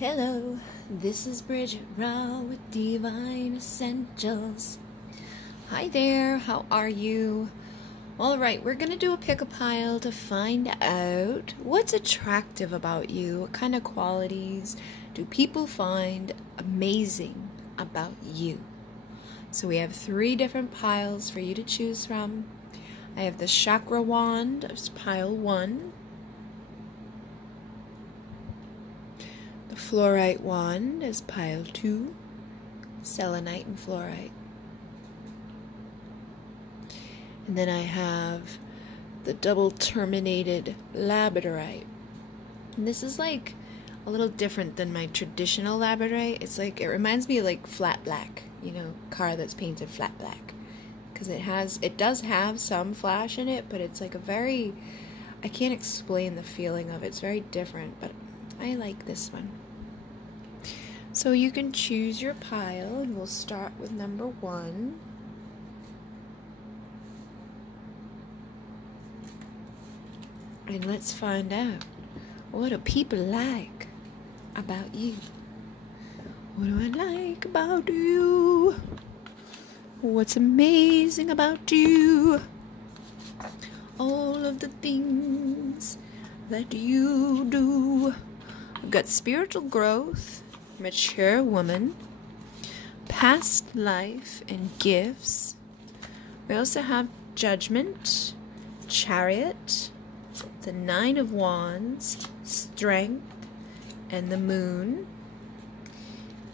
Hello, this is Bridget Raw with Divine Essentials. Hi there, how are you? Alright, we're going to do a pick-a-pile to find out what's attractive about you. What kind of qualities do people find amazing about you? So we have 3 different piles for you to choose from. I have the chakra wand, it's pile 1. The fluorite wand is pile 2, selenite and fluorite. And then I have the double terminated labradorite. And this is like a little different than my traditional labradorite. It's like, it reminds me of like flat black, you know, car that's painted flat black. Because it does have some flash in it, but it's like a very, I can't explain the feeling of it. It's very different, but I like this one. So you can choose your pile, and we'll start with number 1. And let's find out, what do people like about you? What do I like about you? What's amazing about you? All of the things that you do. We've got spiritual growth, mature woman, past life and gifts. We also have judgment, chariot, the 9 of wands, strength, and the moon.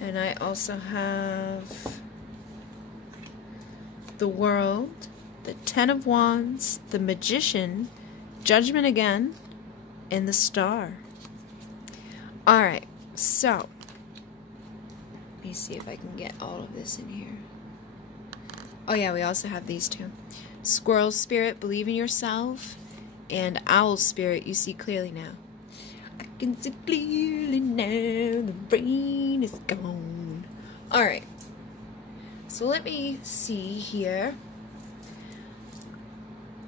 And I also have the world, the 10 of wands, the magician, judgment again, and the star. Alright, so let me see if I can get all of this in here. Oh yeah, we also have these 2. Squirrel spirit, believe in yourself. And owl spirit, you see clearly now. I can see clearly now, the rain is gone. Alright, so let me see here.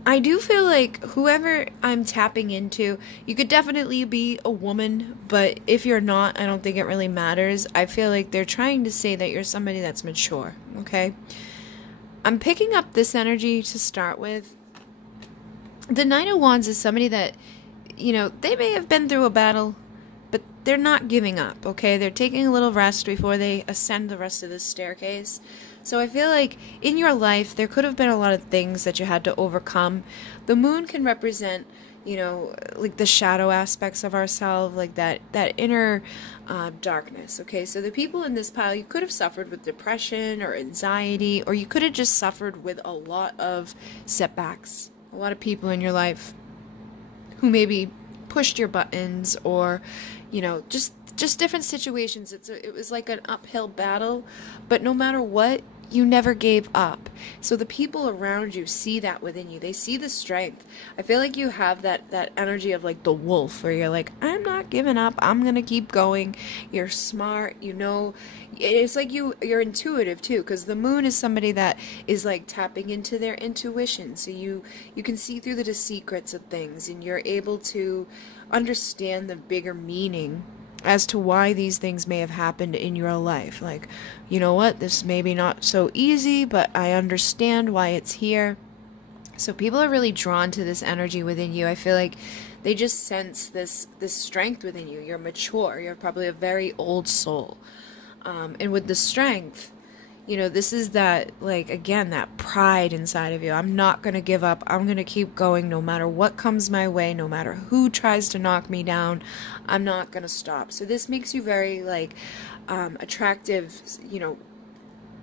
I do feel like whoever I'm tapping into, you could definitely be a woman, but if you're not, I don't think it really matters. I feel like they're trying to say that you're somebody that's mature, okay? I'm picking up this energy to start with. The 9 of wands is somebody that, you know, they may have been through a battle, but they're not giving up, okay? They're taking a little rest before they ascend the rest of this staircase. So I feel like in your life, there could have been a lot of things that you had to overcome. The moon can represent, you know, like the shadow aspects of ourselves, like that inner darkness, okay? So the people in this pile, you could have suffered with depression or anxiety, or you could have just suffered with a lot of setbacks. A lot of people in your life who maybe pushed your buttons, or, you know, just different situations. It was like an uphill battle, but no matter what, you never gave up. So the people around you see that within you. They see the strength. I feel like you have that energy of like the wolf, where you're like, I'm not giving up. I'm going to keep going. You're smart. You know, it's like you're intuitive too, because the moon is somebody that is like tapping into their intuition. So you can see through the secrets of things, and you're able to understand the bigger meaning as to why these things may have happened in your life. Like, you know what, this may be not so easy, but I understand why it's here. So people are really drawn to this energy within you. I feel like they just sense this strength within you. You're mature. You're probably a very old soul. And with the strength, you know, this is that, like, again, that pride inside of you. I'm not going to give up. I'm going to keep going no matter what comes my way, no matter who tries to knock me down. I'm not going to stop. So this makes you very, like, attractive, you know,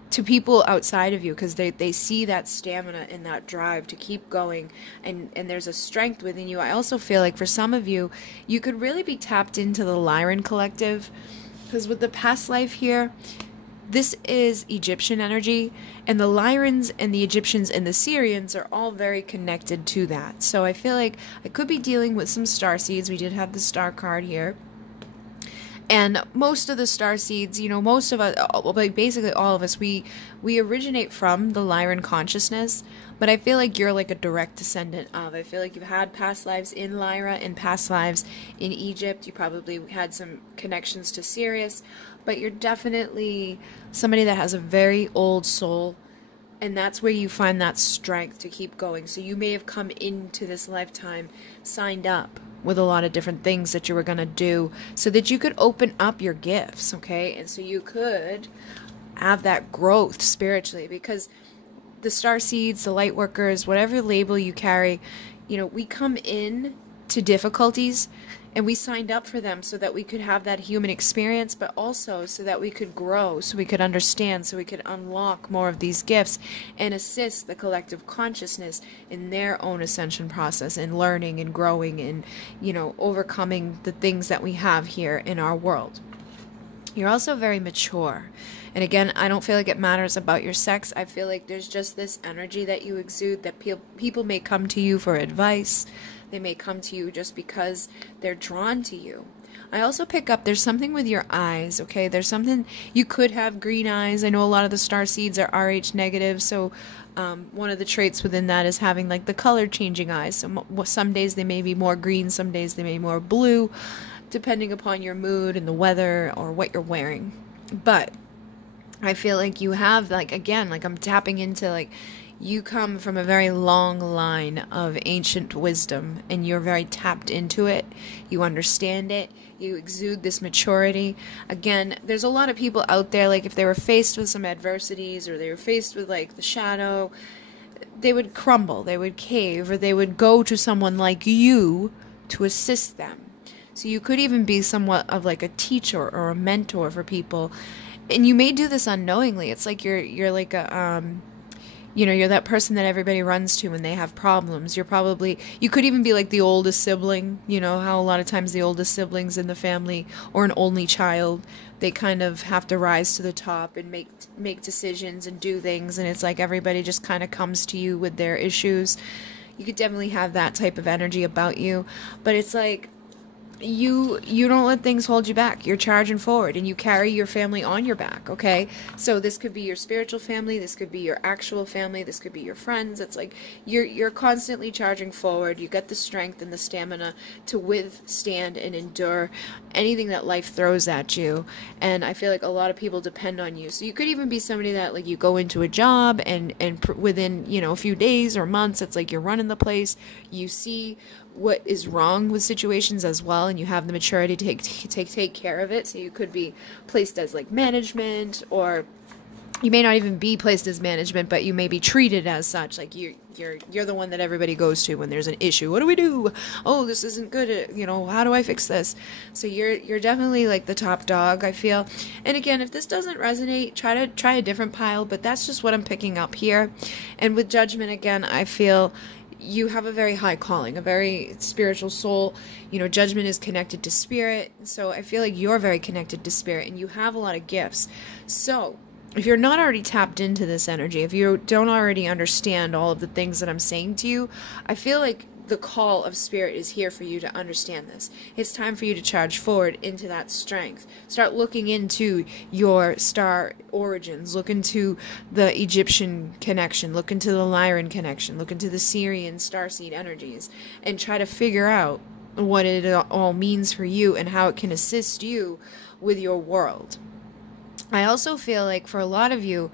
to people outside of you, because they see that stamina and that drive to keep going, and there's a strength within you. I also feel like for some of you, you could really be tapped into the Lyran collective, because with the past life here, this is Egyptian energy, and the Lyrans and the Egyptians and the Syrians are all very connected to that. So I feel like I could be dealing with some starseeds. We did have the star card here. And most of the star seeds, you know, most of us, like basically all of us, we originate from the Lyran consciousness. But I feel like you're like a direct descendant of. I feel like you've had past lives in Lyra and past lives in Egypt. You probably had some connections to Sirius. But you're definitely somebody that has a very old soul. And that's where you find that strength to keep going. So you may have come into this lifetime signed up with a lot of different things that you were going to do so that you could open up your gifts, okay? And so you could have that growth spiritually, because the star seeds, the light workers, whatever label you carry, you know, we come in to difficulties and we signed up for them so that we could have that human experience, but also so that we could grow, so we could understand, so we could unlock more of these gifts and assist the collective consciousness in their own ascension process and learning and growing and, you know, overcoming the things that we have here in our world. You're also very mature. And again, I don't feel like it matters about your sex. I feel like there's just this energy that you exude that people may come to you for advice. They may come to you just because they're drawn to you. I also pick up there's something with your eyes, okay? There's something, you could have green eyes. I know a lot of the star seeds are RH negative, so one of the traits within that is having like the color changing eyes. So some days they may be more green, some days they may be more blue, depending upon your mood and the weather or what you're wearing. But I feel like you have, like, again, like I'm tapping into, like, you come from a very long line of ancient wisdom and you're very tapped into it. You understand it. You exude this maturity. Again, there's a lot of people out there, like if they were faced with some adversities or they were faced with like the shadow, they would crumble, they would cave, or they would go to someone like you to assist them. So you could even be somewhat of like a teacher or a mentor for people. And you may do this unknowingly. It's like you're like a, you know, you're that person that everybody runs to when they have problems. You could even be like the oldest sibling. You know how a lot of times the oldest siblings in the family, or an only child, they kind of have to rise to the top and make decisions and do things. And it's like everybody just kind of comes to you with their issues. You could definitely have that type of energy about you. But it's like, you don't let things hold you back. You're charging forward and you carry your family on your back, okay? So this could be your spiritual family, this could be your actual family, this could be your friends. It's like you're constantly charging forward. You get the strength and the stamina to withstand and endure anything that life throws at you. And I feel like a lot of people depend on you. So you could even be somebody that, like, you go into a job and within, you know, a few days or months, it's like you're running the place. You see what is wrong with situations as well, and you have the maturity to take care of it. So you could be placed as like management, or you may not even be placed as management, but you may be treated as such. Like you're the one that everybody goes to when there's an issue. What do we do? Oh, this isn't good. You know, how do I fix this? So you're definitely like the top dog, I feel. And again, if this doesn't resonate, try a different pile. But that's just what I'm picking up here. And with judgment, again, I feel you have a very high calling, a very spiritual soul. You know, judgment is connected to spirit. So I feel like you're very connected to spirit and you have a lot of gifts. So if you're not already tapped into this energy, if you don't already understand all of the things that I'm saying to you, I feel like the call of spirit is here for you to understand this. It's time for you to charge forward into that strength. Start looking into your star origins. Look into the Egyptian connection. Look into the Lyran connection. Look into the Syrian starseed energies. And try to figure out what it all means for you and how it can assist you with your world. I also feel like for a lot of you,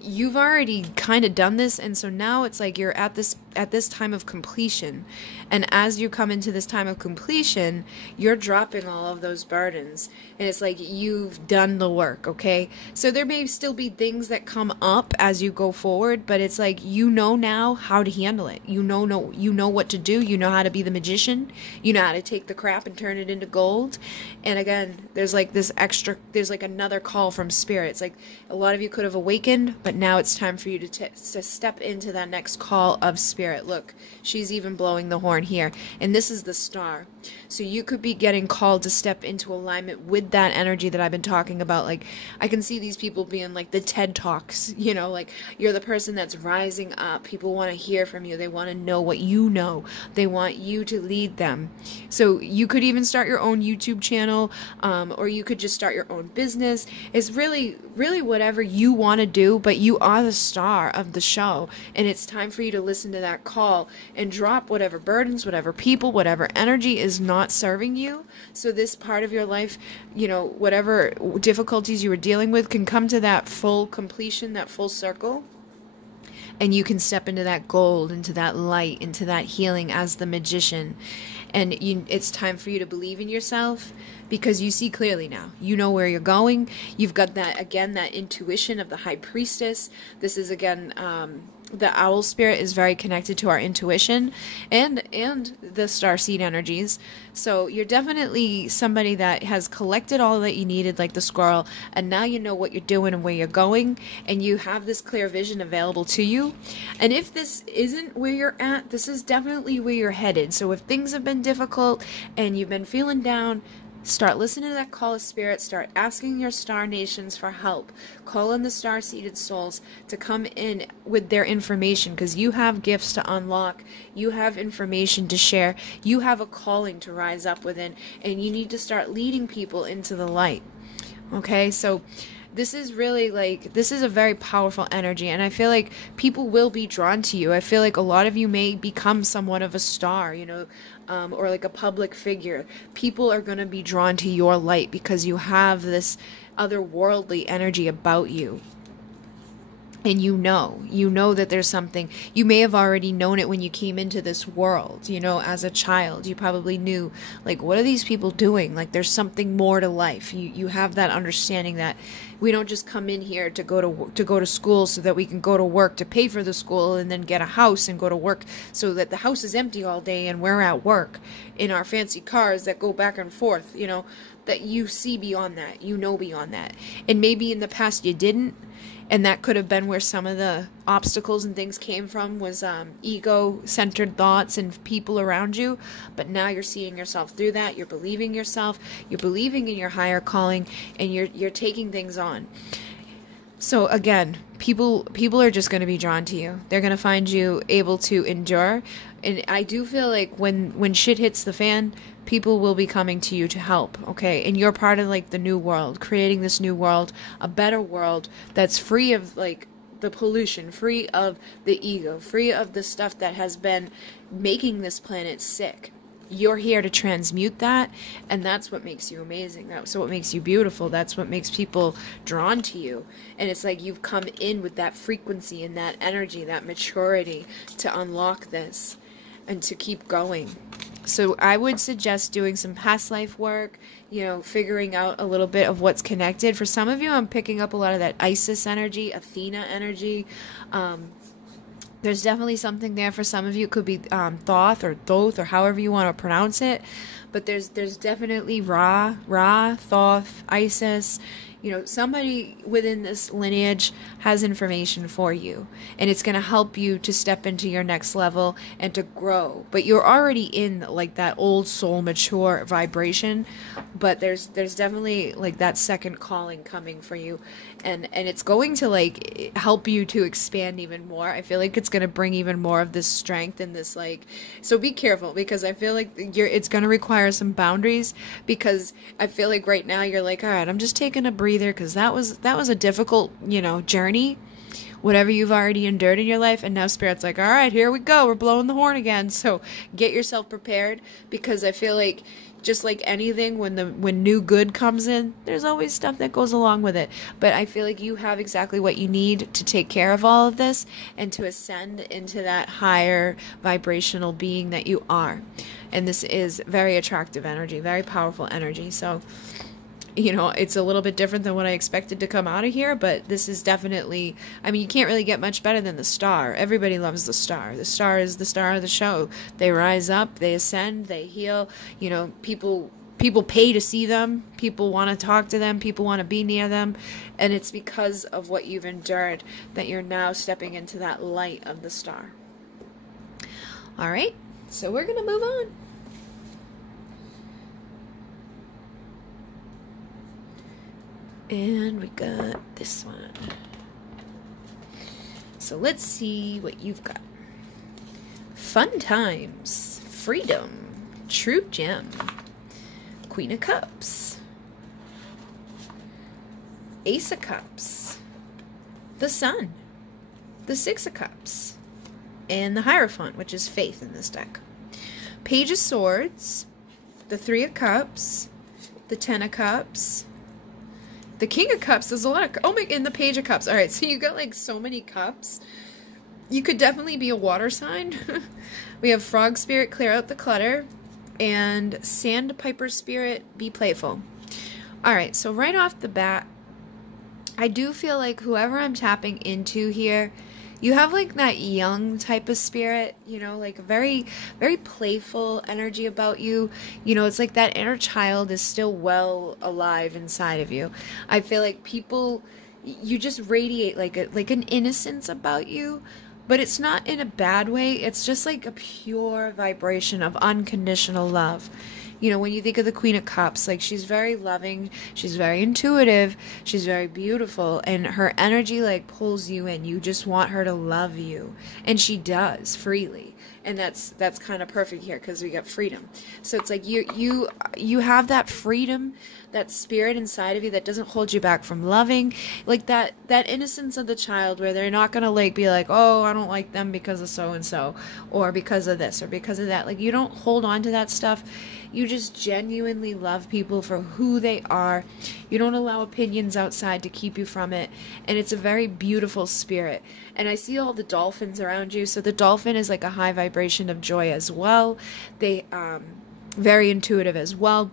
you've already kind of done this, and so now it's like you're at this time of completion. And as you come into this time of completion, you're dropping all of those burdens, and it's like you've done the work, okay? So there may still be things that come up as you go forward, but it's like you know now how to handle it. You know what to do. You know how to be the magician. You know how to take the crap and turn it into gold. And again, there's like there's like another call from spirit. It's like a lot of you could have awakened, but now it's time for you to step into that next call of spirit. Spirit. Look, she's even blowing the horn here. And this is the star. So you could be getting called to step into alignment with that energy that I've been talking about. Like, I can see these people being like the TED Talks, you know, like you're the person that's rising up. People want to hear from you. They want to know what you know. They want you to lead them. So you could even start your own YouTube channel, or you could just start your own business. It's really whatever you want to do, but you are the star of the show, and it's time for you to listen to that call and drop whatever burdens, whatever people, whatever energy is not serving you. So this part of your life, you know, whatever difficulties you were dealing with can come to that full completion, that full circle. And you can step into that gold, into that light, into that healing as the magician. And it's time for you to believe in yourself, because you see clearly now. You know where you're going. You've got that, again, that intuition of the high priestess. This is, again, the owl spirit is very connected to our intuition and the starseed energies. So you're definitely somebody that has collected all that you needed, like the squirrel, and now you know what you're doing and where you're going, and you have this clear vision available to you. And if this isn't where you're at, this is definitely where you're headed. So if things have been difficult and you've been feeling down, start listening to that call of spirit. Start asking your star nations for help. Call on the star-seeded souls to come in with their information, because you have gifts to unlock. You have information to share. You have a calling to rise up within, and you need to start leading people into the light. Okay, so this is really like, this is a very powerful energy, and I feel like people will be drawn to you. I feel like a lot of you may become somewhat of a star, you know, or like a public figure. People are going to be drawn to your light because you have this otherworldly energy about you. And you know that there's something. You may have already known it when you came into this world, you know, as a child. You probably knew, like, what are these people doing? Like, there's something more to life. You have that understanding that we don't just come in here to go to school so that we can go to work to pay for the school and then get a house and go to work so that the house is empty all day and we're at work in our fancy cars that go back and forth, you know, that you see beyond that, you know, beyond that. And maybe in the past you didn't. And that could have been where some of the obstacles and things came from, was ego-centered thoughts and people around you. But now you're seeing yourself through that. You're believing yourself. You're believing in your higher calling, and you're taking things on. So again, people are just going to be drawn to you. They're going to find you able to endure. And I do feel like when shit hits the fan, people will be coming to you to help, okay? And you're part of, like, the new world, creating this new world, a better world that's free of, like, the pollution, free of the ego, free of the stuff that has been making this planet sick. You're here to transmute that, and that's what makes you amazing. That's what makes you beautiful. That's what makes people drawn to you. And it's like you've come in with that frequency and that energy, that maturity to unlock this and to keep going. So I would suggest doing some past life work, you know, figuring out a little bit of what's connected. For some of you, I'm picking up a lot of that Isis energy, Athena energy. There's definitely something there for some of you. It could be Thoth or Thoth or however you want to pronounce it. But there's definitely Ra, Thoth, Isis. You know, somebody within this lineage has information for you, and it's going to help you to step into your next level and to grow. But you're already in, like, that old soul mature vibration, but there's definitely, like, that second calling coming for you, and it's going to, like, help you to expand even more. I feel like it's going to bring even more of this strength and this, like, so be careful, because I feel like it's going to require some boundaries, because I feel like right now you're like, all right, I'm just taking a breather, because that was a difficult, you know, journey, whatever you've already endured in your life, and now Spirit's like, all right, here we go, we're blowing the horn again. So get yourself prepared, because I feel like, just like anything, when new good comes in, there's always stuff that goes along with it. But I feel like you have exactly what you need to take care of all of this and to ascend into that higher vibrational being that you are. And this is very attractive energy, very powerful energy. So, you know, it's a little bit different than what I expected to come out of here, but this is definitely, I mean, you can't really get much better than the star. Everybody loves the star. The star is the star of the show. They rise up, they ascend, they heal. You know, people pay to see them. People want to talk to them. People want to be near them. And it's because of what you've endured that you're now stepping into that light of the star. All right, so we're going to move on. And we got this one. So let's see what you've got. Fun times, freedom, true gem, Queen of Cups, Ace of Cups, the Sun, the Six of Cups, and the Hierophant, which is faith in this deck. Page of Swords, the Three of Cups, the Ten of Cups, the King of Cups. There's a lot of, oh my, and the Page of Cups. All right, so you got like so many cups. You could definitely be a water sign. We have Frog Spirit, clear out the clutter, and Sandpiper Spirit, be playful. All right, so right off the bat, I do feel like whoever I'm tapping into here, you have like that young type of spirit, you know, like very, very playful energy about you. You know, it's like that inner child is still well alive inside of you. I feel like people, you just radiate like an innocence about you, but it's not in a bad way. It's just like a pure vibration of unconditional love. You know, when you think of the Queen of Cups, like she's very loving, she's very intuitive, she's very beautiful, and her energy like pulls you in. You just want her to love you, and she does freely. And that's kind of perfect here because we got freedom. So it's like you have that freedom, that spirit inside of you that doesn't hold you back from loving, like that innocence of the child where they're not gonna like be like, oh, I don't like them because of so and so, or because of this or because of that. Like you don't hold on to that stuff. You just genuinely love people for who they are. You don't allow opinions outside to keep you from it. And it's a very beautiful spirit. And I see all the dolphins around you. So the dolphin is like a high vibration of joy as well. They very intuitive as well.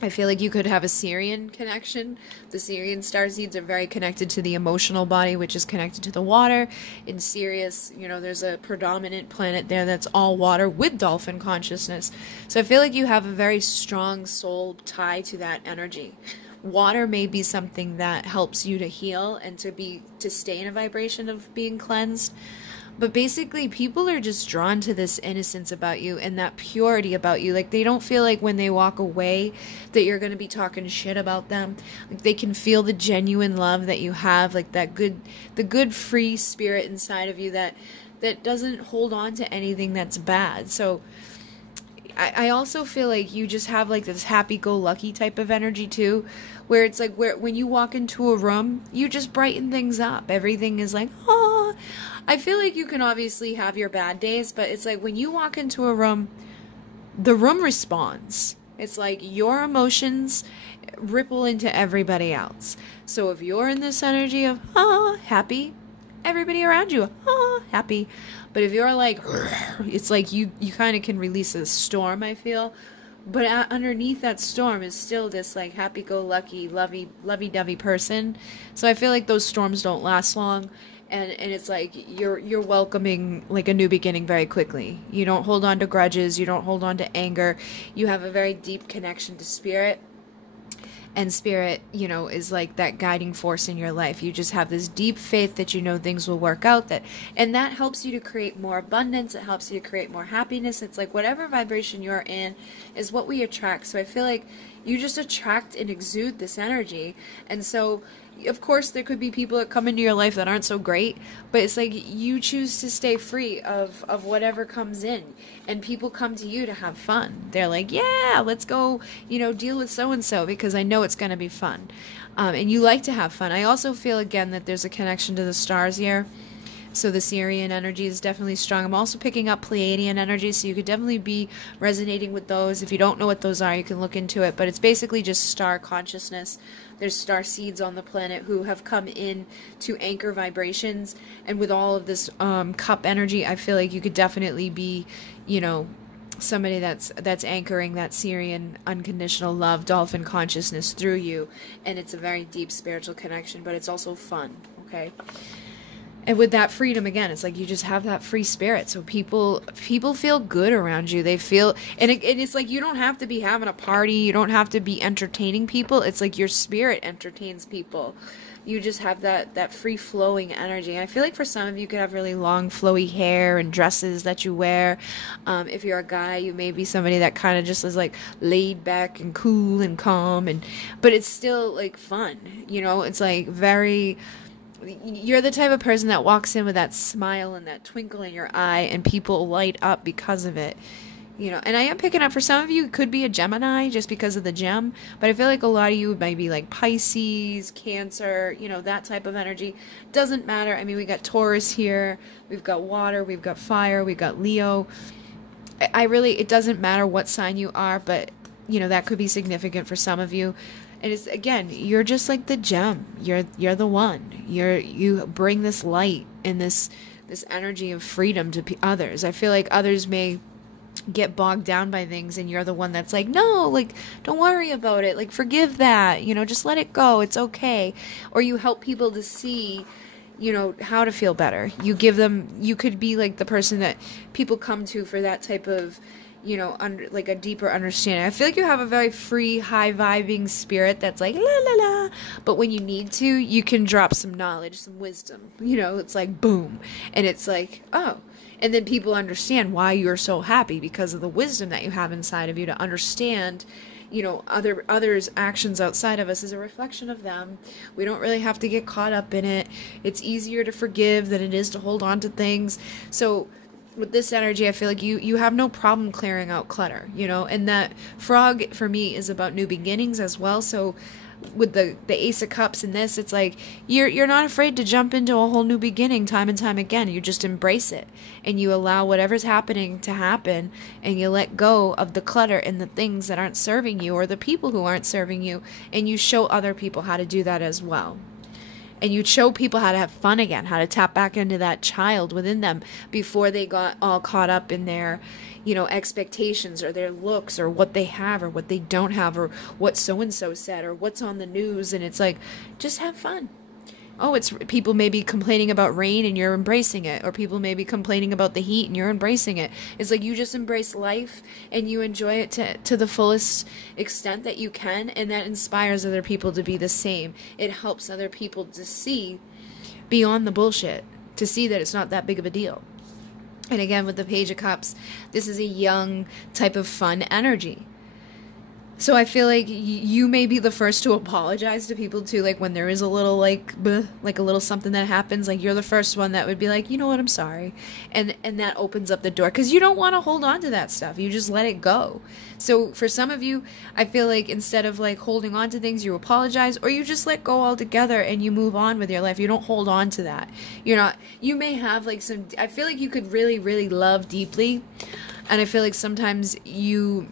I feel like you could have a Syrian connection. The Syrian starseeds are very connected to the emotional body, which is connected to the water. In Sirius, you know, there's a predominant planet there that's all water with dolphin consciousness. So I feel like you have a very strong soul tie to that energy. Water may be something that helps you to heal and to stay in a vibration of being cleansed. But basically, people are just drawn to this innocence about you and that purity about you. Like, they don't feel like when they walk away that you're going to be talking shit about them. Like, they can feel the genuine love that you have, like the good free spirit inside of you that doesn't hold on to anything that's bad. So I also feel like you just have like this happy-go-lucky type of energy too, where it's like when you walk into a room, you just brighten things up. Everything is like, oh. I feel like you can obviously have your bad days, but it's like when you walk into a room, the room responds. It's like your emotions ripple into everybody else. So if you're in this energy of, happy, everybody around you, happy. But if you're like, it's like you kind of can release a storm, I feel. But underneath that storm is still this like happy-go-lucky, lovey-dovey person. So I feel like those storms don't last long. And it's like you're welcoming like a new beginning very quickly. You don't hold on to grudges. You don't hold on to anger. You have a very deep connection to spirit. And spirit, you know, is like that guiding force in your life. You just have this deep faith that you know things will work out. And that helps you to create more abundance. It helps you to create more happiness. It's like whatever vibration you're in is what we attract. So I feel like you just attract and exude this energy. And so, of course, there could be people that come into your life that aren't so great, but it's like you choose to stay free of whatever comes in, and people come to you to have fun. They're like, yeah, let's go, you know, deal with so-and-so because I know it's going to be fun. And you like to have fun. I also feel, again, that there's a connection to the stars here. So the Sirian energy is definitely strong. I'm also picking up Pleiadian energy, so you could definitely be resonating with those. If you don't know what those are, you can look into it. But it's basically just star consciousness. There's star seeds on the planet who have come in to anchor vibrations. And with all of this cup energy, I feel like you could definitely be, you know, somebody that's anchoring that Sirian unconditional love, dolphin consciousness through you. And it's a very deep spiritual connection, but it's also fun, okay? And with that freedom, again, it's like you just have that free spirit. So people feel good around you. They feel, and it's like you don't have to be having a party. You don't have to be entertaining people. It's like your spirit entertains people. You just have that free-flowing energy. And I feel like for some of you could have really long, flowy hair and dresses that you wear. If you're a guy, you may be somebody that kind of just is like laid back and cool and calm. But it's still like fun. You know, it's like very... You're the type of person that walks in with that smile and that twinkle in your eye, and people light up because of it. You know, and I am picking up, for some of you, it could be a Gemini just because of the gem, but I feel like a lot of you might be like Pisces, Cancer, you know, that type of energy. Doesn't matter. I mean, we got Taurus here, we've got water, we've got fire, we've got Leo. It doesn't matter what sign you are, but, you know, that could be significant for some of you. And it's, again, you're just like the gem. You're the one. You bring this light and this energy of freedom to others. I feel like others may get bogged down by things, and you're the one that's like, no, like, don't worry about it. Like, forgive that. You know, just let it go. It's okay. Or you help people to see, you know, how to feel better. You give them, you could be like the person that people come to for that type of, you know, like a deeper understanding. I feel like you have a very free, high-vibing spirit that's like, la la la, but when you need to, you can drop some knowledge, some wisdom, you know, it's like, boom, and it's like, oh, and then people understand why you're so happy because of the wisdom that you have inside of you to understand, you know, others' actions outside of us is a reflection of them. We don't really have to get caught up in it. It's easier to forgive than it is to hold on to things. So with this energy, I feel like you have no problem clearing out clutter, you know, and that frog for me is about new beginnings as well. So with the Ace of Cups in this, it's like you're not afraid to jump into a whole new beginning time and time again. You just embrace it and you allow whatever's happening to happen, and you let go of the clutter and the things that aren't serving you or the people who aren't serving you, and you show other people how to do that as well. And you'd show people how to have fun again, how to tap back into that child within them before they got all caught up in their, you know, expectations or their looks or what they have or what they don't have or what so-and-so said or what's on the news. And it's like, just have fun. Oh, it's people may be complaining about rain and you're embracing it, or people may be complaining about the heat and you're embracing it. It's like you just embrace life and you enjoy it to the fullest extent that you can, and that inspires other people to be the same. It helps other people to see beyond the bullshit, to see that it's not that big of a deal. And again, with the Page of Cups, this is a young type of fun energy. So I feel like you may be the first to apologize to people too, like when there is a little like bleh, like a little something that happens, like you're the first one that would be like, you know what, I'm sorry. And that opens up the door, because you don't want to hold on to that stuff. You just let it go. So for some of you, I feel like instead of like holding on to things, you apologize, or you just let go altogether and you move on with your life. You don't hold on to that. You may have like I feel like you could really, really love deeply. And I feel like sometimes you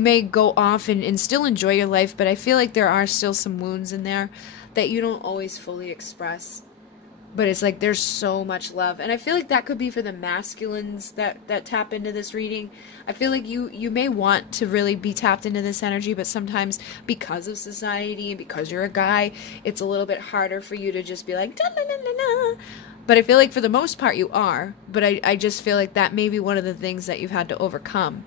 may go off and still enjoy your life, but I feel like there are still some wounds in there that you don't always fully express. But it's like there's so much love. And I feel like that could be for the masculines that tap into this reading. I feel like you may want to really be tapped into this energy, but sometimes because of society and because you're a guy, it's a little bit harder for you to just be like, da la la la la. But I feel like for the most part you are. But I just feel like that may be one of the things that you've had to overcome.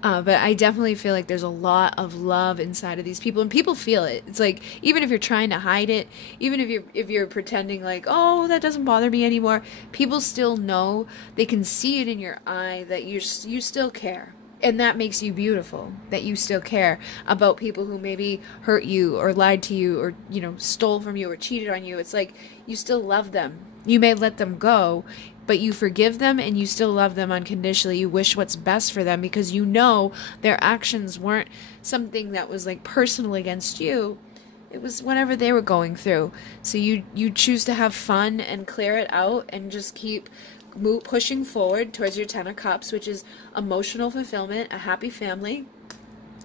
But I definitely feel like there's a lot of love inside of these people, and people feel it. It's like, even if you're trying to hide it, even if you're pretending like, oh, that doesn't bother me anymore, people still know, they can see it in your eye that you still care. And that makes you beautiful, that you still care about people who maybe hurt you or lied to you or, you know, stole from you or cheated on you. It's like you still love them. You may let them go, but you forgive them and you still love them unconditionally. You wish what's best for them because you know their actions weren't something that was like personal against you. It was whatever they were going through. So you choose to have fun and clear it out and just keep pushing forward towards your 10 of Cups, which is emotional fulfillment, a happy family.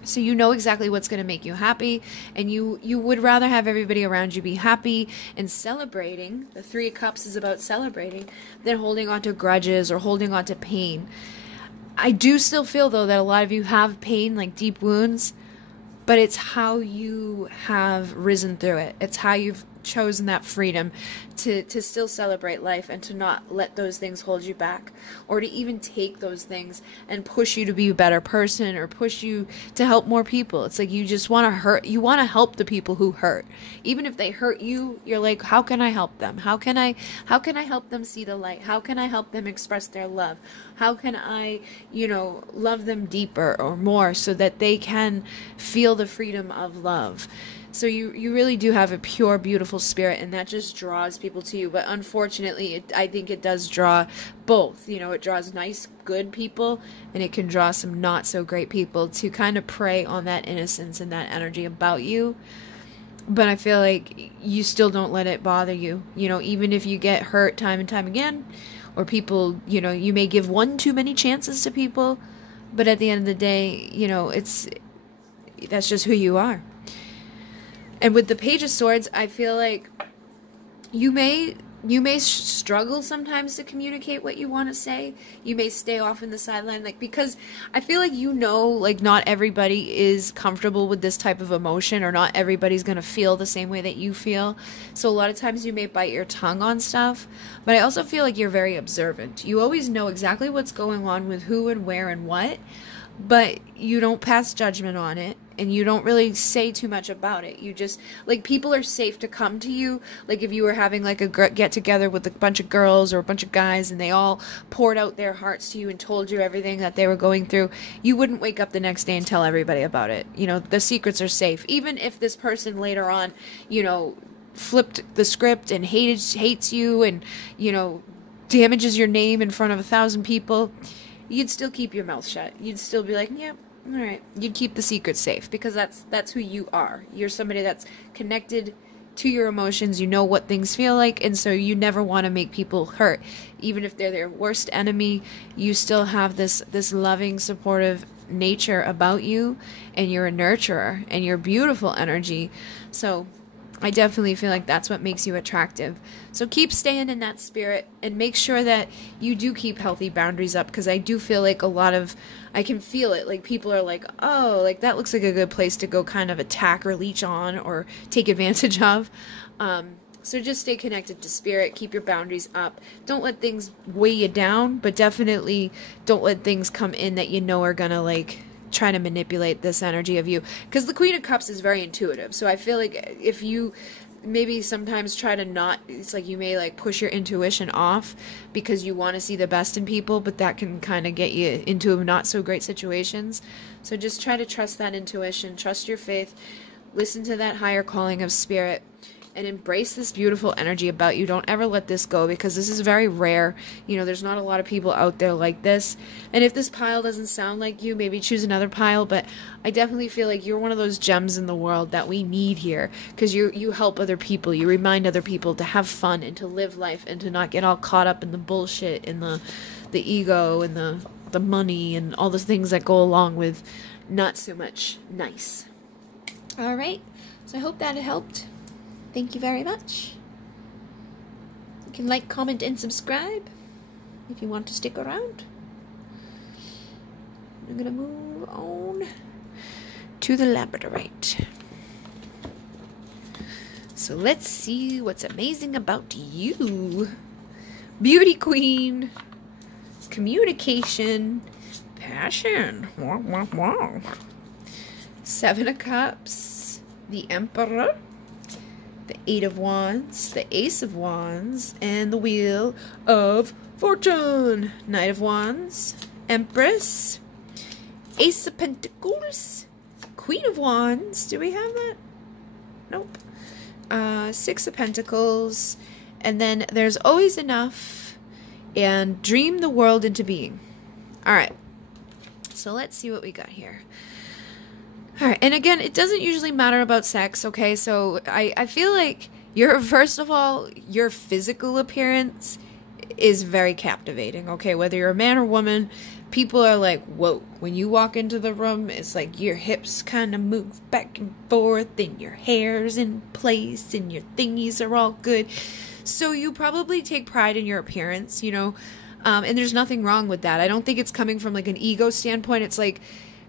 So you know exactly what's going to make you happy, and you would rather have everybody around you be happy and celebrating. The 3 of Cups is about celebrating than holding on to grudges or holding on to pain. I do still feel, though, that a lot of you have pain, like deep wounds, but it's how you have risen through it. It's how you've chosen that freedom to still celebrate life and to not let those things hold you back, or to even take those things and push you to be a better person or push you to help more people. It's like you just want to help the people who hurt. Even if they hurt you, you're like, how can I help them? How can I help them see the light? How can I help them express their love? How can I, love them deeper or more so that they can feel the freedom of love? So you really do have a pure, beautiful spirit, and that just draws people to you. But unfortunately, I think it does draw both. It draws nice, good people, and it can draw some not so great people to kind of prey on that innocence and that energy about you. But I feel like you still don't let it bother you. Even if you get hurt time and time again, or people, you may give one too many chances to people, but at the end of the day, that's just who you are. And with the Page of Swords, I feel like you may struggle sometimes to communicate what you want to say. You may stay off in the sideline, because I feel like not everybody is comfortable with this type of emotion, or not everybody's going to feel the same way that you feel. So a lot of times you may bite your tongue on stuff, but I also feel like you're very observant. You always know exactly what's going on with who and where and what, but you don't pass judgment on it, and you don't really say too much about it. You just, people are safe to come to you. If you were having, a get-together with a bunch of girls or a bunch of guys, and they all poured out their hearts to you and told you everything that they were going through, you wouldn't wake up the next day and tell everybody about it. The secrets are safe. Even if this person later on, flipped the script and hates you and, damages your name in front of 1,000 people, you'd still keep your mouth shut. You'd still be like, yeah, all right. You'd keep the secret safe, because that's who you are. You're somebody that's connected to your emotions. You know what things feel like, and so you never want to make people hurt. Even if they're their worst enemy, you still have this loving, supportive nature about you, and you're a nurturer, and you're beautiful energy. So I definitely feel like that's what makes you attractive. So keep staying in that spirit, and make sure that you do keep healthy boundaries up, because I do feel like I can feel it. People are like, oh, that looks like a good place to go kind of attack or leech on or take advantage of. So just stay connected to spirit. Keep your boundaries up. Don't let things weigh you down, but definitely don't let things come in that are going to try to manipulate this energy of you, because the Queen of Cups is very intuitive. So I feel like if you maybe sometimes try to not, it's like you may push your intuition off because you want to see the best in people, but that can kind of get you into not so great situations. So just try to trust that intuition, trust your faith, listen to that higher calling of spirit, and embrace this beautiful energy about you. Don't ever let this go, because this is very rare. There's not a lot of people out there like this. And if this pile doesn't sound like you, maybe choose another pile. But I definitely feel like you're one of those gems in the world that we need here, because you help other people. You remind other people to have fun and to live life and to not get all caught up in the bullshit and the ego and the money and all the things that go along with not so much nice. All right. So I hope that it helped. Thank you very much. You can like, comment, and subscribe if you want to stick around. I'm going to move on to the labradorite. So let's see what's amazing about you. Beauty queen. Communication. Passion. Wow, wow, wow. 7 of Cups. The Emperor. The 8 of Wands, the Ace of Wands, and the Wheel of Fortune. Knight of Wands, Empress, Ace of Pentacles, Queen of Wands. Do we have that? Nope. 6 of Pentacles, and then there's Always Enough, and Dream the World into Being. Alright, so let's see what we got here. Alright, and again, it doesn't usually matter about sex, okay? So I feel like first of all, your physical appearance is very captivating, okay? Whether you're a man or woman, people are like, whoa. When you walk into the room, it's like your hips kind of move back and forth, and your hair's in place, and your thingies are all good. So you probably take pride in your appearance, and there's nothing wrong with that. I don't think it's coming from an ego standpoint. It's like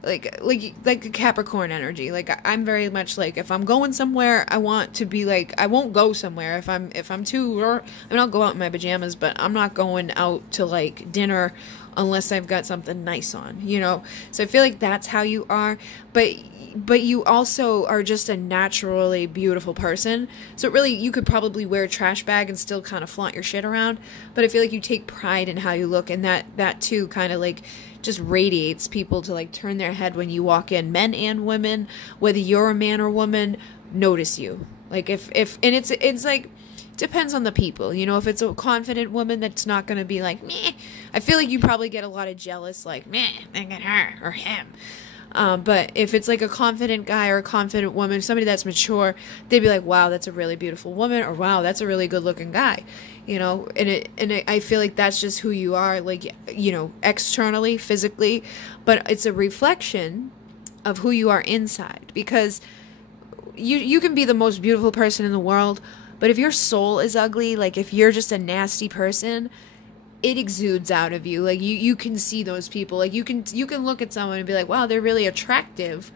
like a Capricorn energy. Like I'm very much like, if I'm going somewhere, I want to be like, I won't go somewhere if I'm too, or I mean, I'll go out in my pajamas, but I'm not going out to like dinner unless I've got something nice on, you know? So I feel like that's how you are, but you also are just a naturally beautiful person. So really, you could probably wear a trash bag and still kind of flaunt your shit around, but I feel like you take pride in how you look, and that too kind of like just radiates people to like turn their head when you walk in. Men and women, whether you're a man or woman, notice you. Like if and it's like, depends on the people, you know. If it's a confident woman that's not going to be like, meh, I feel like you probably get a lot of jealous, like, meh, look at her or him. But if it's like a confident guy or a confident woman, somebody that's mature, they'd be like, wow, that's a really beautiful woman, or wow, that's a really good looking guy, you know. I feel like that's just who you are, like, you know, externally, physically, but it's a reflection of who you are inside, because you can be the most beautiful person in the world, but if your soul is ugly, like if you're just a nasty person, it exudes out of you. Like you can see those people. Like you can look at someone and be like, wow, they're really attractive,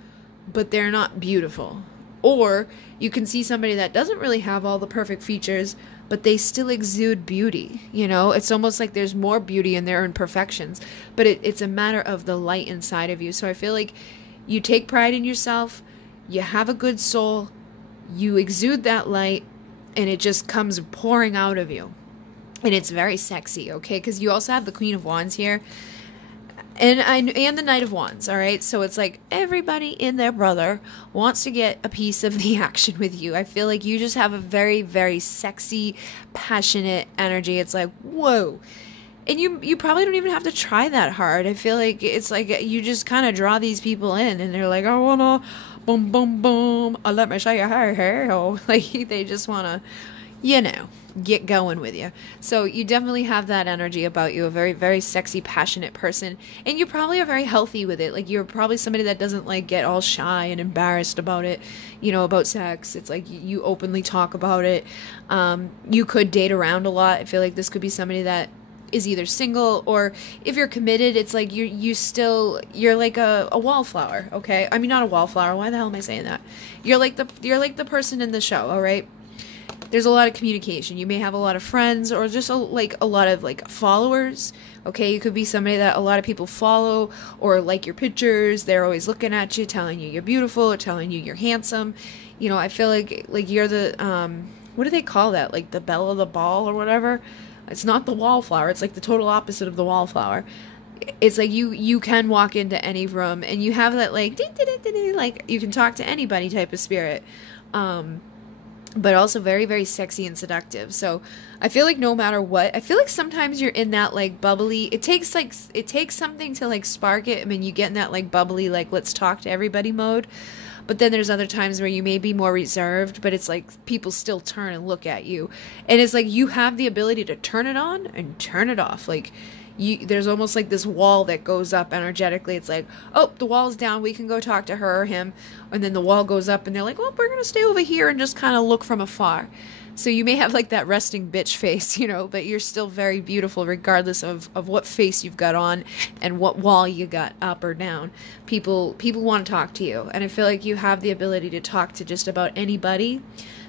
but they're not beautiful. Or you can see somebody that doesn't really have all the perfect features, but they still exude beauty. You know, it's almost like there's more beauty in their imperfections, but it's a matter of the light inside of you. So I feel like you take pride in yourself, you have a good soul, you exude that light, and it just comes pouring out of you. And it's very sexy, okay? Because you also have the Queen of Wands here. And the Knight of Wands, all right? So it's like everybody and their brother wants to get a piece of the action with you. I feel like you just have a very, very sexy, passionate energy. It's like, whoa. And you probably don't even have to try that hard. I feel like it's like you just kind of draw these people in, and they're like, I wanna boom, boom, boom. Let me show you how. Like they just wanna, you know, get going with you. So you definitely have that energy about you, a very, very sexy, passionate person. And you probably are very healthy with it. Like you're probably somebody that doesn't like get all shy and embarrassed about it, you know, about sex. It's like you openly talk about it. You could date around a lot. I feel like this could be somebody that is either single, or if you're committed, it's like you're like a wallflower, okay? I mean, not a wallflower. Why the hell am I saying that? You're like the person in the show, all right? There's a lot of communication. You may have a lot of friends, or just a lot of like followers. Okay, you could be somebody that a lot of people follow or like your pictures. They're always looking at you, telling you you're beautiful, or telling you you're handsome. You know, I feel like you're the what do they call that? Like the belle of the ball or whatever. It's not the wallflower. It's like the total opposite of the wallflower. It's like you can walk into any room and you have that like you can talk to anybody type of spirit. But also very, very sexy and seductive. So I feel like no matter what, I feel like sometimes you're in that like bubbly, it takes something to like spark it. I mean, you get in that like bubbly, like let's talk to everybody mode. But then there's other times where you may be more reserved, but it's like people still turn and look at you. And it's like you have the ability to turn it on and turn it off. Like there's almost like this wall that goes up energetically. It's like, oh, the wall's down, we can go talk to her or him. And then the wall goes up and they're like, well, we're going to stay over here and just kind of look from afar. So you may have like that resting bitch face, you know, but you're still very beautiful regardless of what face you've got on and what wall you got up or down. People want to talk to you. And I feel like you have the ability to talk to just about anybody.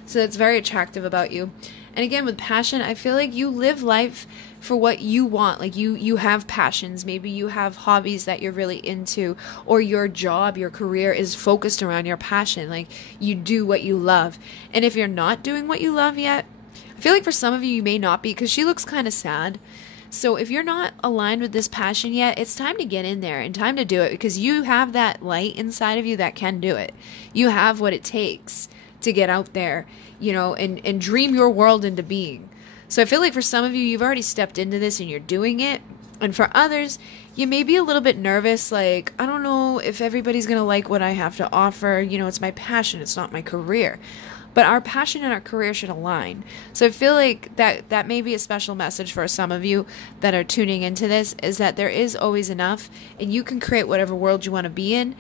So that's very attractive about you. And again, with passion, I feel like you live life for what you want. Like you have passions. Maybe you have hobbies that you're really into, or your job, your career is focused around your passion. Like you do what you love. And if you're not doing what you love yet, I feel like for some of you, you may not be, because she looks kind of sad. So if you're not aligned with this passion yet, it's time to get in there and time to do it, because you have that light inside of you that can do it. You have what it takes to get out there, you know, and dream your world into being. So I feel like for some of you, you've already stepped into this and you're doing it. And for others, you may be a little bit nervous, like, I don't know if everybody's going to like what I have to offer. You know, it's my passion, it's not my career. But our passion and our career should align. So I feel like that may be a special message for some of you that are tuning into this, is that there is always enough, and you can create whatever world you want to be in.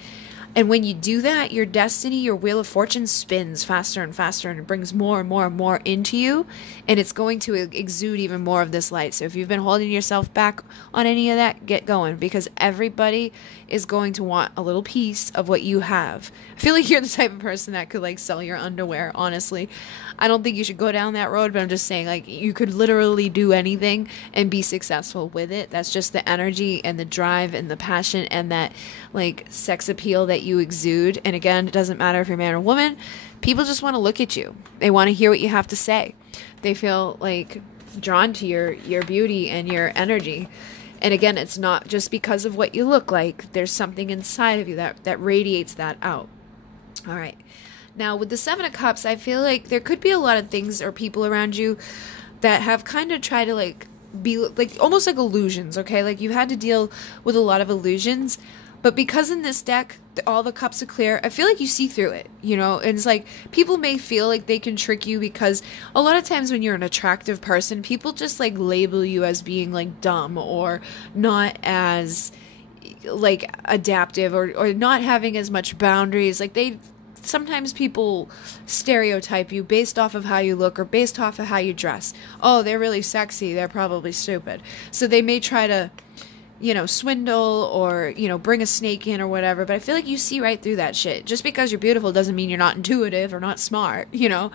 And when you do that, your destiny, your wheel of fortune spins faster and faster, and it brings more and more and more into you, and it's going to exude even more of this light. So if you've been holding yourself back on any of that, get going, because everybody is going to want a little piece of what you have. I feel like you're the type of person that could like sell your underwear, honestly. I don't think you should go down that road, but I'm just saying, like, you could literally do anything and be successful with it. That's just the energy and the drive and the passion and that like sex appeal that you exude. And again, it doesn't matter if you're man or woman. People just want to look at you. They want to hear what you have to say. They feel like drawn to your beauty and your energy. And again, it's not just because of what you look like. There's something inside of you that radiates that out. All right. Now, with the Seven of Cups, I feel like there could be a lot of things or people around you that have kind of tried to like be like almost like illusions, okay? Like you had to deal with a lot of illusions, but because in this deck, all the cups are clear, I feel like you see through it, you know? And it's like people may feel like they can trick you because a lot of times when you're an attractive person, people just like label you as being like dumb or not as like adaptive or not having as much boundaries. Like sometimes people stereotype you based off of how you look or based off of how you dress. Oh, they're really sexy. They're probably stupid. So they may try to, you know, swindle or, you know, bring a snake in or whatever. But I feel like you see right through that shit. Just because you're beautiful doesn't mean you're not intuitive or not smart, you know?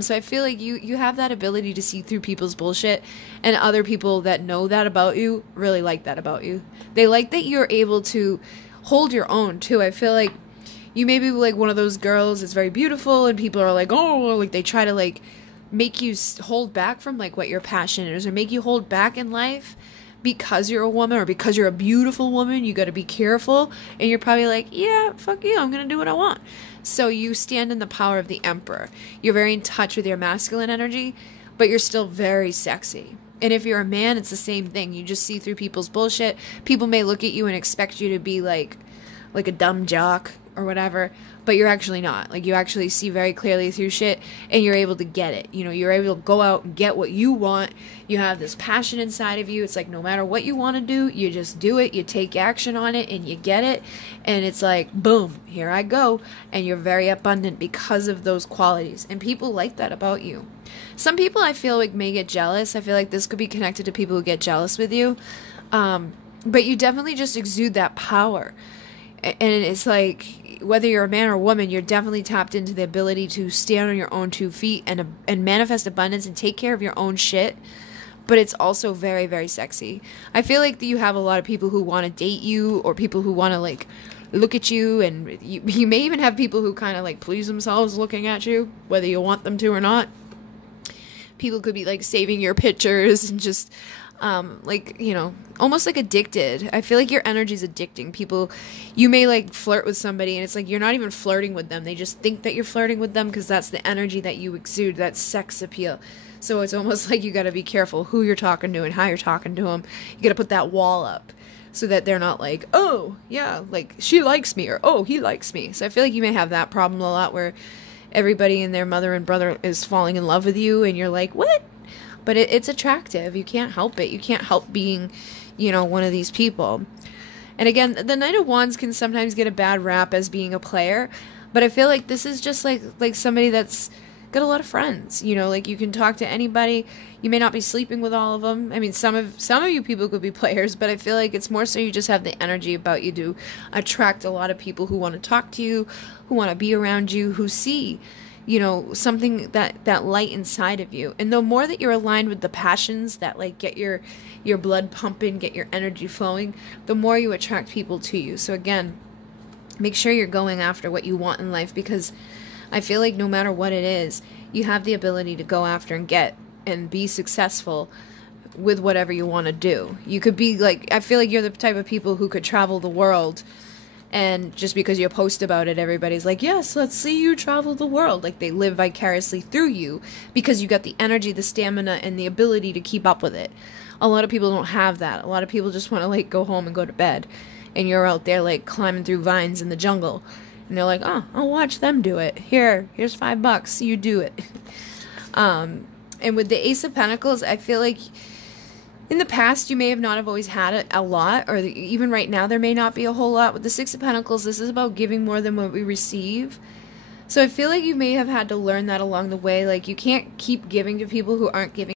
So I feel like you have that ability to see through people's bullshit, and other people that know that about you really like that about you. They like that you're able to hold your own too. I feel like you may be like one of those girls that's very beautiful and people are like, oh, like they try to like make you hold back from like what your passion is, or make you hold back in life because you're a woman or because you're a beautiful woman. You got to be careful, and you're probably like, yeah, fuck you, I'm gonna do what I want. So you stand in the power of the Emperor. You're very in touch with your masculine energy, but you're still very sexy. And if you're a man, it's the same thing. You just see through people's bullshit. People may look at you and expect you to be like a dumb jock or whatever, but you're actually not. Like, you actually see very clearly through shit, and you're able to get it. You know, you're able to go out and get what you want. You have this passion inside of you. It's like, no matter what you want to do, you just do it. You take action on it, and you get it. And it's like, boom, here I go. And you're very abundant because of those qualities. And people like that about you. Some people I feel like may get jealous. I feel like this could be connected to people who get jealous with you. But you definitely just exude that power. And it's like, whether you're a man or a woman, you're definitely tapped into the ability to stand on your own 2 feet and manifest abundance and take care of your own shit. But it's also very, very sexy. I feel like you have a lot of people who want to date you, or people who want to like look at you, and you may even have people who kind of like please themselves looking at you, whether you want them to or not. People could be like saving your pictures and just like, you know, almost like addicted. I feel like your energy is addicting. People, you may like flirt with somebody and it's like you're not even flirting with them. They just think that you're flirting with them because that's the energy that you exude, that sex appeal. So it's almost like you got to be careful who you're talking to and how you're talking to them. You got to put that wall up so that they're not like, oh, yeah, like she likes me, or oh, he likes me. So I feel like you may have that problem a lot, where everybody and their mother and brother is falling in love with you and you're like, what? But it's attractive. You can't help it. You can't help being, you know, one of these people. And again, the Knight of Wands can sometimes get a bad rap as being a player, but I feel like this is just like somebody that's got a lot of friends. You know, like you can talk to anybody. You may not be sleeping with all of them. I mean, some of you people could be players, but I feel like it's more so you just have the energy about you to attract a lot of people who want to talk to you, who want to be around you, who see, you know, something, that light inside of you. And the more that you're aligned with the passions that like get your blood pumping, get your energy flowing, the more you attract people to you. So again, make sure you're going after what you want in life, because I feel like no matter what it is, you have the ability to go after and get and be successful with whatever you want to do. You could be like, I feel like you're the type of people who could travel the world, and just because you post about it, everybody's like, yes, let's see you travel the world. Like, they live vicariously through you because you got the energy, the stamina, and the ability to keep up with it. A lot of people don't have that. A lot of people just want to like go home and go to bed, and you're out there like climbing through vines in the jungle, and they're like, oh, I'll watch them do it. Here's $5, you do it. And with the Ace of Pentacles, I feel like In the past, you may have not have always had a lot, or even right now, there may not be a whole lot. With the Six of Pentacles, this is about giving more than what we receive. So I feel like you may have had to learn that along the way. Like, you can't keep giving to people who aren't giving